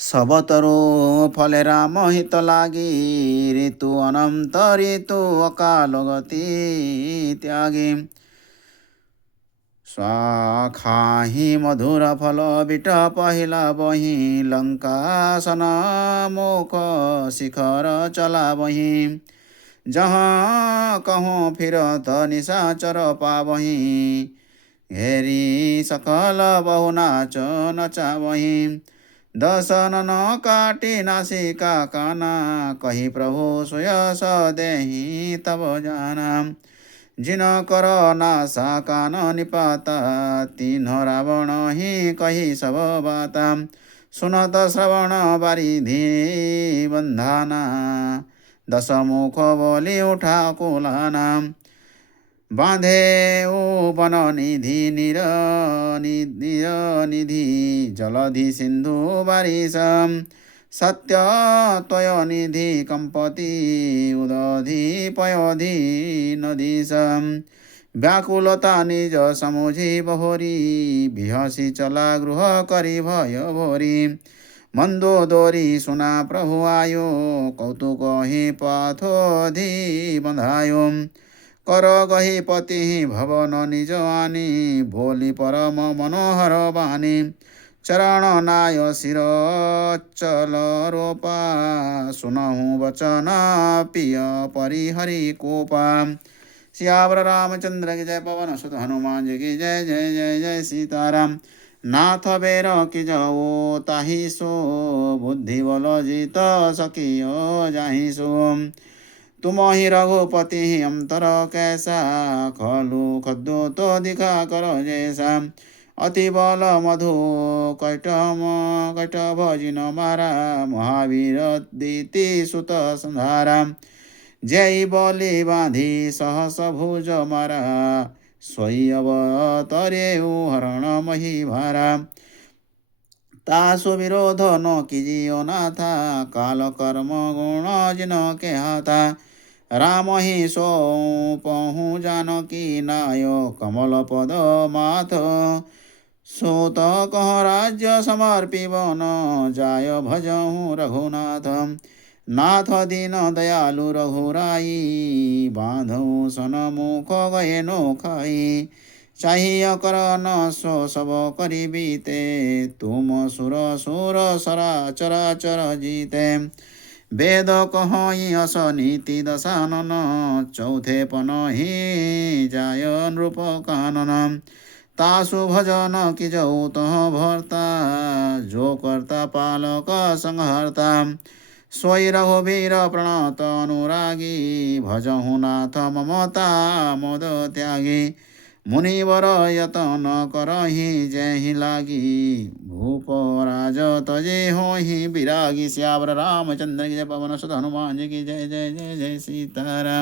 सबतरो फले राम हित लागी ऋतु अनंत ऋतु अकाल गति त्यागी स्वाखाही मधुर फल बिट पहिला बही लंकासन मुख शिखर चला बही जहाँ कहों फिरत निशाचर पावही घेरी सकल बहु नाच नचावही दसन न काटी नासिका काना कही प्रभु सुयस देहि तब जाना जिन कर नासा कान निपाता तिन्ह रावण ही कही सब बाता सुनत श्रवण बारिधि बंधाना दस मुख बोली उठा कुलाना बांधे ओ वन निधि निधि जलधि सिंधु बारिशम सत्य त्वय निधि कंपति उदधि पयोधि नदीशम व्याकुलता निज समुझी बहोरी बिहसी चला गृह करी भय भोरी मंदोदरी सुना प्रभु आयो कौतुक ही पाथोधि बंधायो कर गही पति भवन निज आनी बोली परम मनोहर बानी चरण नाय शिर चल रोपा सुनहु वचन पिय परिहरि कोपा सियावर रामचंद्र की जय पवन सुत हनुमान जी की जय जय जय जय सीताराम नाथ बेर की जओ ताहि सो बुद्धि बल जीत सकियो जाहि सो तुम ही रघुपति अंतर कैसा खलु खद्दो तो दिखा करो जैसा अति बल मधु कैटभ जिन मारा महावीर दीति सुत संहारा जय बलि बांधी सहस भुज मारा सोई अवतरे हरण मही भारा तासु विरोध न कीजियो नाथा काल कर्म गुण जिन के हाथा राम ही सो पहु जानकी नायो कमल पद माथ सोत कह राज्य समर्पिबन जाय भजहु रघुनाथ नाथ दीन दयालु रघुराई बांधु सन मुख गए नो खाई चाहिए कर न सो सब करी बीते तुम सुर सुर सरा चरा चर जीते वेद कहि अस नीति दशानन चौथे पन ही जाय नृप कानन तासु भजन की जऊ तह भरता जो करता पालक संहर्ता सोई रघुवीर प्रणत अनुरागी भजहु नाथ ममता मोद त्यागी मुनिवर यतन करहि जहि लागी भूप राज तजे होहि विरागी श्यावर रामचंद्र की जय पवन सुत हनुमान जी की जय जय जय जय सीताराम।